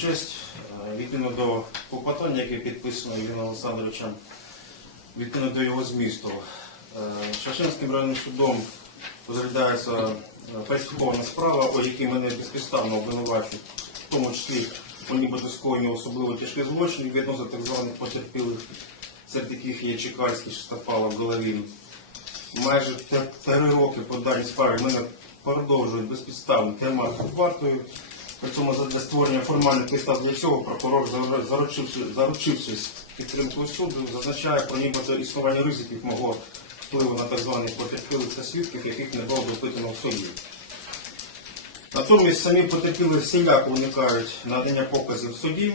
Честь е, відповідно до клопотання, яке підписано Євгеном Олександровичем, відповідно до його змісту. Е, Шашинським районним судом розглядається е, фальсифікована справа, у якій мене безпідставно обвинувачують, в тому числі у нібито скоєнні особливо тяжких злочинів відносно так званих потерпілих, серед яких є Чекальський, Шестопалов, Головін. Майже три роки по даній справі мене продовжують безпідставно тримати вартою. При цьому для створення формальних підстав для цього прокурор, зар- заручившись підтримкою суду, зазначає про нібито існування ризиків мого впливу на так званих потерпілих та свідків, яких не було допитано в суді. Натомість самі потерпіли всіляко уникають надання показів суді.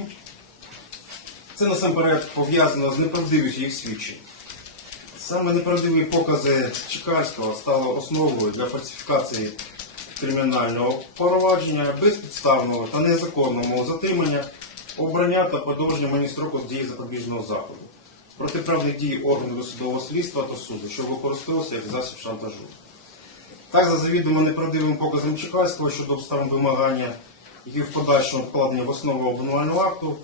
Це насамперед пов'язано з неправдивістю їх свідчень. Саме неправдиві покази Чекальського стали основою для фальсифікації кримінального провадження, безпідставного та незаконного затримання, обрання та подовження мені строку з дії запобіжного заходу, протиправних дій органів досудового слідства та суду, що використовувався як засіб шантажу. Так, за завідомо неправдивим показом Чекальського щодо обставин вимагання, які в подальшому вкладені в основу обвинувального акту,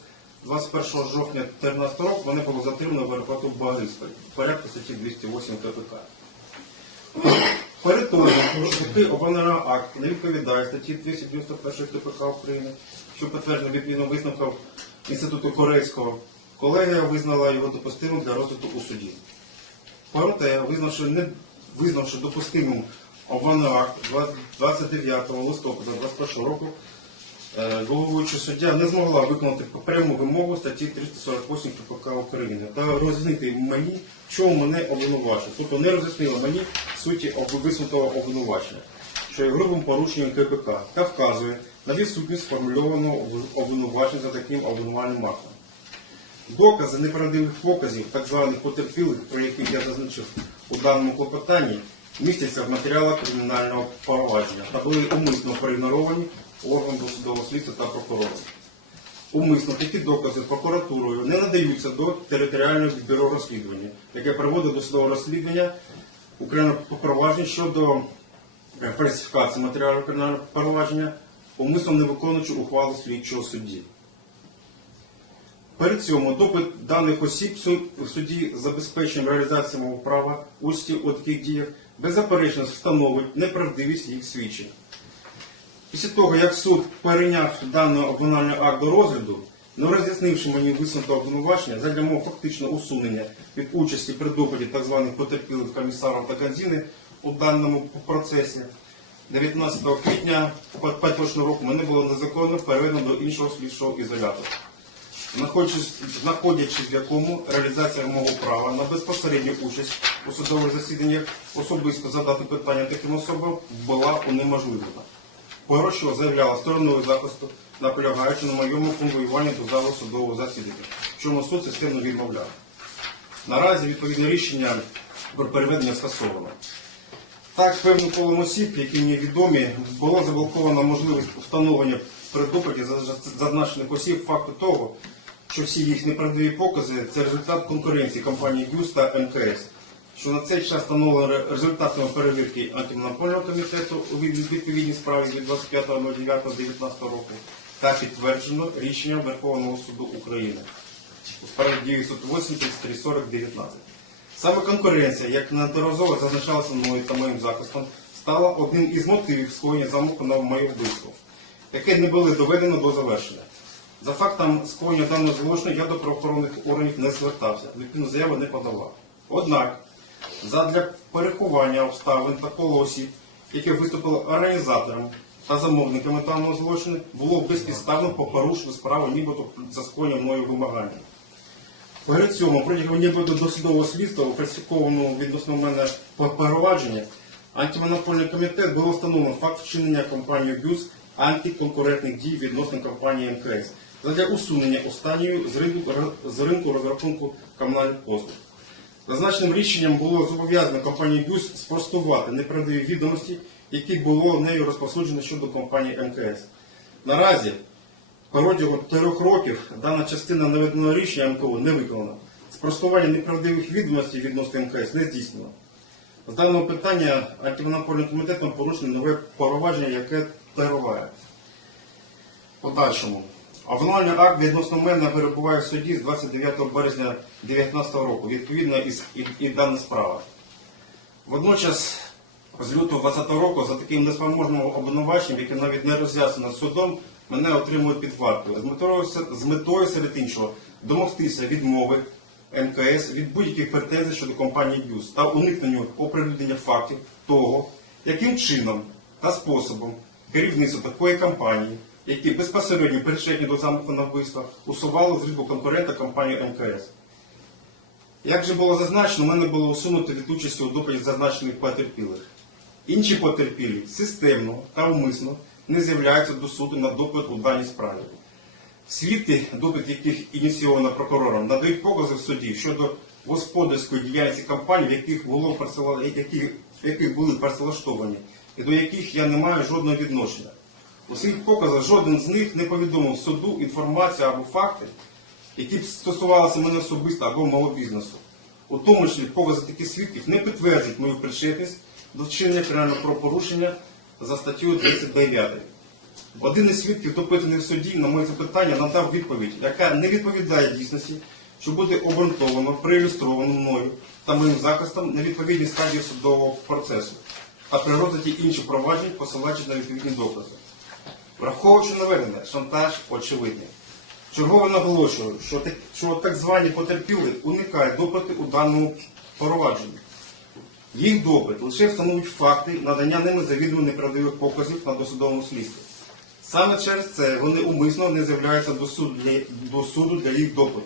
21 жовтня 2014 року вони було затримано в аеропорту Багрівської в порядку статті 208 КПК. Тому, що такий обвинувальний акт не відповідає статті 291 КПК України, що підтверджено відповідно висновком Інституту Корейського, колегія визнала його допустимим для розвитку у суді. Проте, визнавши, не, визнавши допустимим обвинувальний акт 29 листопада 2021 року, е, головуючий суддя не змогла виконати пряму вимогу статті 348 КПК України та роз'яснити мені, чому мене обвинувачують. Тобто не роз'яснила мені суті висунутого обвинувачення, що є грубим порушенням КПК та вказує на відсутність сформульованого обвинувачення за таким обвинувальним актом. Докази неправдивих показів, так званих потерпілих, про яких я зазначив у даному клопотанні, містяться в матеріалах кримінального провадження та були умисно проігноровані органом досудового слідства та прокурором. Умисно такі докази прокуратурою не надаються до територіального бюро розслідування, яке проводить досудове розслідування по проваджень щодо е, фальсифікації матеріалів кримінального провадження, умисно не виконуючи ухвалу слідчого судді. Перед цьому допит даних осіб в суді забезпеченням реалізації мого права участі у таких діях беззаперечно встановить неправдивість їх свідчень. Після того, як суд перейняв даний обвинувальний акт до розгляду, не роз'яснивши мені висунутого обвинувачення задля мого фактичного усунення від участі при допиті так званих потерпілих комісарів та Гадзіни у даному процесі, 19 квітня поточного року мене було незаконно переведено до іншого слідчого ізолятора знаходячись в якому реалізація мого права на безпосередню участь у судових засіданнях особисто задати питання таким особам була унеможливлена. Погорощова заявляла стороною захисту, наполягаючи на моєму конвоюванні до залу судового засідання, в чому суд системно відмовляв. Наразі відповідне рішення про переведення скасовано. Так, певним колом осіб, які мені відомі, було заблоковано можливість встановлення при допиті зазначених осіб факту того, що всі їх неправдиві покази це результат конкуренції компанії ГЮС та МКС, що на цей час встановлено ре- результатами перевірки антимонопольного комітету у відповідній справі від 25.09.19 року та підтверджено рішенням Верховного суду України у справі 980 Саме конкуренція, як неодноразово зазначалося мною та моїм захистом, стала одним із мотивів скоєння замаху на моє вбивство, яке не було доведено до завершення. За фактом скоєння даного злочину я до правоохоронних органів не звертався, відповідно заяви не подавав. Однак, задля переховання обставин та осіб, які виступили організатором та замовниками даного злочину, було безпідставно порушено справу нібито за скоєння мною вимагання. Перед цьому протягом нібито досудового слідства у фальсифікованому відносно мене провадження антимонопольний комітет було встановлено факт вчинення компанією БЮС антиконкурентних дій відносно компанії МКС задля усунення останньої з ринку розрахунку комунальних послуг. Зазначеним рішенням було зобов'язано компанії БЮС спростувати неправдиві відомості, які було нею розповсюджено щодо компанії МКС. Наразі Протягом трьох років дана частина наведеного рішення МКО не виконана. Спростування неправдивих відомостей відносно МКС не здійснено. З даного питання антимонопольним комітетом порушено нове провадження, яке триває. Подальшому. Обвинувальний акт відносно мене перебуває в суді з 29 березня 2019 року, відповідно і, і, дана справа. Водночас, з лютого 2020 року, за таким неспроможним обвинуваченням, яке навіть не роз'яснено судом, мене отримують під вартою. З метою, з метою серед іншого, домогтися відмови МКС від будь-яких претензій щодо компанії ДЮС та уникненню оприлюднення фактів того, яким чином та способом керівництво такої компанії, які безпосередньо причетні до замаху на вбивство, усувало з ринку конкурента компанію МКС. Як же було зазначено, мене було усунуто від участі у допиті зазначених потерпілих. Інші потерпілі системно та умисно не з'являються до суду на допит у даній справі. Свідки, допит яких ініційовано прокурором, надають покази в суді щодо господарської діяльності компаній, в яких, було в яких були парцелаштовані, і до яких я не маю жодного відношення. У своїх показах жоден з них не повідомив суду інформацію або факти, які б стосувалися мене особисто або мого бізнесу. У тому числі покази таких свідків не підтверджують мою причетність до вчинення кримінального правопорушення за статтею 39. Один із свідків, допитаний в суді, на моє запитання, надав відповідь, яка не відповідає дійсності, що буде обґрунтовано, проілюстровано мною та моїм захистом на відповідній стадії судового процесу, а при розгляді інших проваджень посилаючись на відповідні докази. Враховуючи наведене, шантаж очевидний. Чергово наголошую, що так, що так звані потерпіли уникають допити у даному провадженні. Їх допит лише встановить факти надання ними завідомо неправдивих показів на досудовому слідстві. Саме через це вони умисно не з'являються до суду для, до суду для їх допиту.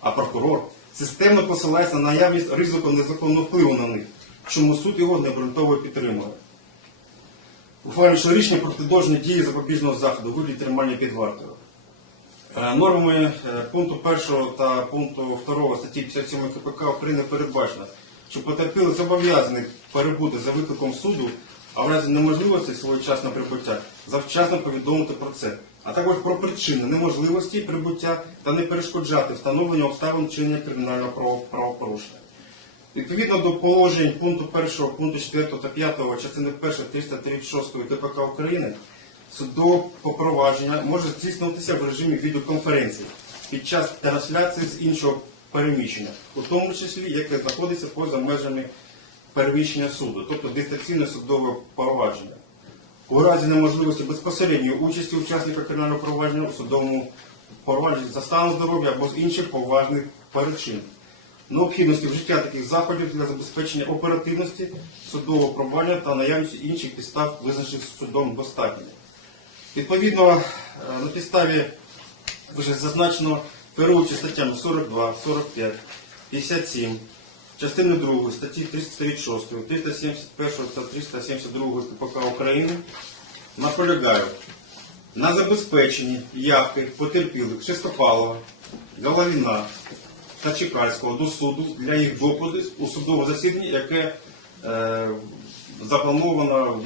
А прокурор системно посилається на наявність ризику незаконного впливу на них, чому суд його необґрунтовано підтримує. Ухвалюючи рішення про дії запобіжного заходу вигляді тримання під вартою. Е, Нормами е, пункту 1 та пункту 2 статті 57 КПК України передбачено, що потерпілий зобов'язаний перебути за викликом суду, а в разі неможливості своєчасного прибуття завчасно повідомити про це, а також про причини неможливості прибуття та не перешкоджати встановленню обставин чинення кримінального правопорушення. Відповідно до положень пункту 1, пункту 4 та 5 частини 1 336 КПК України, судове попровадження може здійснюватися в режимі відеоконференції під час трансляції з іншого переміщення, у тому числі яке знаходиться поза межами переміщення суду, тобто дистанційне судове провадження. У разі неможливості безпосередньої участі учасника кримінального провадження у судовому провадженні за станом здоров'я або з інших поважних причин. Необхідності вжиття таких заходів для забезпечення оперативності судового провадження та наявності інших підстав, визначених судом достатньо. Відповідно, е, на підставі вже зазначено керуючи статтями 42, 45, 57, частини 2 статті 336, 371 та 372 КПК України наполягаю на забезпеченні явки потерпілих Шестопалова, Головіна та Чекальського до суду для їх допиту у судове засідання, яке е, заплановано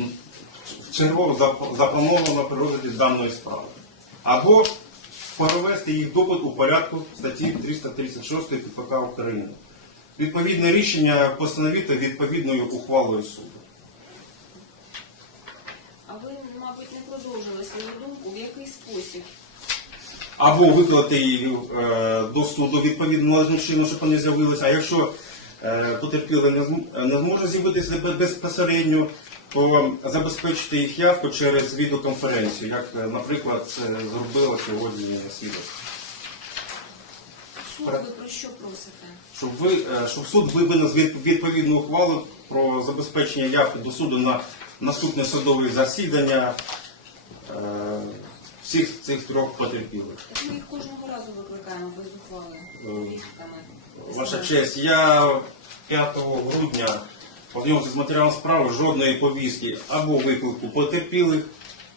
чергово заплановано при розгляді даної справи. Або провести їх допит у порядку статті 336 КПК України. Відповідне рішення постановити відповідною ухвалою суду. А ви, мабуть, не продовжили свою думку, в який спосіб? Або виклати її е, до суду відповідно належним чином, щоб вони з'явилися. А якщо е, потерпілий не, зможе з'явитися безпосередньо, то забезпечити їх явку через відеоконференцію, як, е, наприклад, це зробила сьогодні свідок. Суд ви про що просите? Щоб, ви, щоб суд від- відповідну ухвалу про забезпечення явки до суду на наступне судове засідання всіх цих трьох потерпілих. Так ми їх кожного разу викликаємо без ухвали. Е, Ваша честь, я 5 грудня познайомився з матеріалом справи жодної повістки або виклику потерпілих,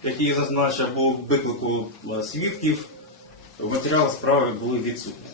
які я зазначив, або виклику е, свідків в матеріалах справи були відсутні.